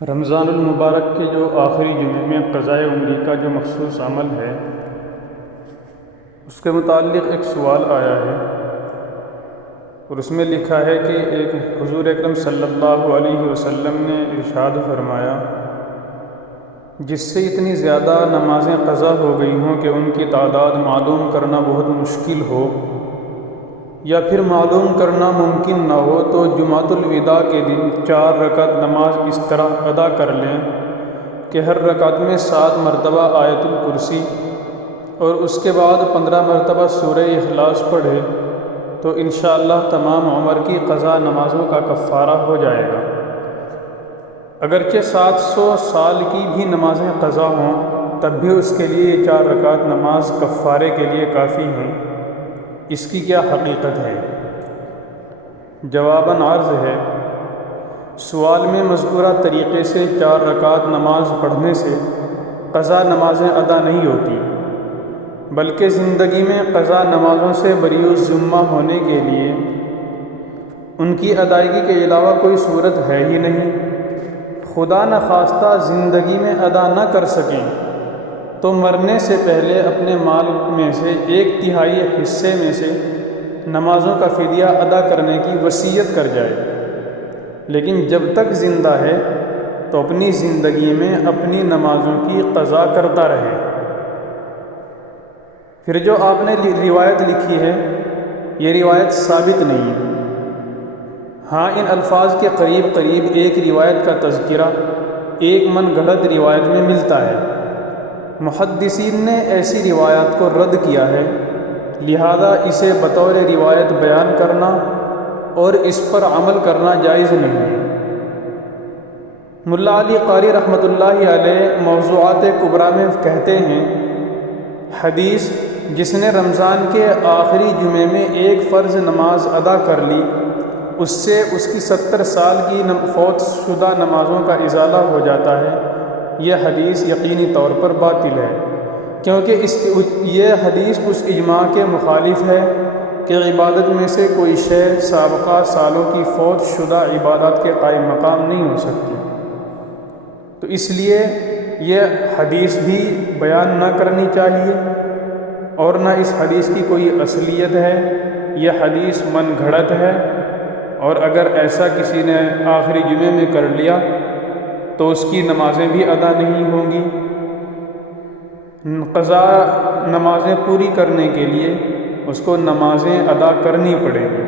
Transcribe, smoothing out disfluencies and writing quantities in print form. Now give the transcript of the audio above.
رمضان المبارک کے جو آخری جمعے میں قضائے عمری کا جو مخصوص عمل ہے، اس کے متعلق ایک سوال آیا ہے، اور اس میں لکھا ہے کہ ایک حضور اکرم صلی اللہ علیہ وسلم نے ارشاد فرمایا، جس سے اتنی زیادہ نمازیں قضا ہو گئی ہوں کہ ان کی تعداد معلوم کرنا بہت مشکل ہو، یا پھر معلوم کرنا ممکن نہ ہو، تو جمعۃ الوداع کے دن 4 رکعت نماز اس طرح ادا کر لیں کہ ہر رکعت میں 7 مرتبہ آیت الکرسی اور اس کے بعد 15 مرتبہ سورہ اخلاص پڑھے، تو انشاءاللہ تمام عمر کی قضا نمازوں کا کفارہ ہو جائے گا۔ اگرچہ 700 سال کی بھی نمازیں قضا ہوں، تب بھی اس کے لیے یہ 4 رکعت نماز کفارے کے لیے کافی ہیں۔ اس کی کیا حقیقت ہے؟ جواباً عرض ہے، سوال میں مذکورہ طریقے سے 4 رکعت نماز پڑھنے سے قضا نمازیں ادا نہیں ہوتی، بلکہ زندگی میں قضا نمازوں سے بری الذمہ ہونے کے لیے ان کی ادائیگی کے علاوہ کوئی صورت ہے ہی نہیں۔ خدا نخواستہ زندگی میں ادا نہ کر سکیں تو مرنے سے پہلے اپنے مال میں سے 1/3 حصے میں سے نمازوں کا فدیہ ادا کرنے کی وصیت کر جائے، لیکن جب تک زندہ ہے تو اپنی زندگی میں اپنی نمازوں کی قضا کرتا رہے۔ پھر جو آپ نے روایت لکھی ہے، یہ روایت ثابت نہیں ہے۔ ہاں، ان الفاظ کے قریب قریب ایک روایت کا تذکرہ ایک من گھڑت روایت میں ملتا ہے۔ محدثین نے ایسی روایات کو رد کیا ہے، لہذا اسے بطور روایت بیان کرنا اور اس پر عمل کرنا جائز نہیں ہے۔ ملا علی قاری رحمۃ اللہ علیہ موضوعات کبریٰ میں کہتے ہیں، حدیث جس نے رمضان کے آخری جمعے میں ایک فرض نماز ادا کر لی، اس سے اس کی 70 سال کی فوت شدہ نمازوں کا ازالہ ہو جاتا ہے، یہ حدیث یقینی طور پر باطل ہے، کیونکہ یہ حدیث اس اجماع کے مخالف ہے کہ عبادت میں سے کوئی شے سابقہ سالوں کی فوت شدہ عبادات کے قائم مقام نہیں ہو سکتی، تو اس لیے یہ حدیث بھی بیان نہ کرنی چاہیے، اور نہ اس حدیث کی کوئی اصلیت ہے، یہ حدیث من گھڑت ہے، اور اگر ایسا کسی نے آخری جمعے میں کر لیا تو اس کی نمازیں بھی ادا نہیں ہوں گی۔ قضا نمازیں پوری کرنے کے لیے اس کو نمازیں ادا کرنی پڑیں گی۔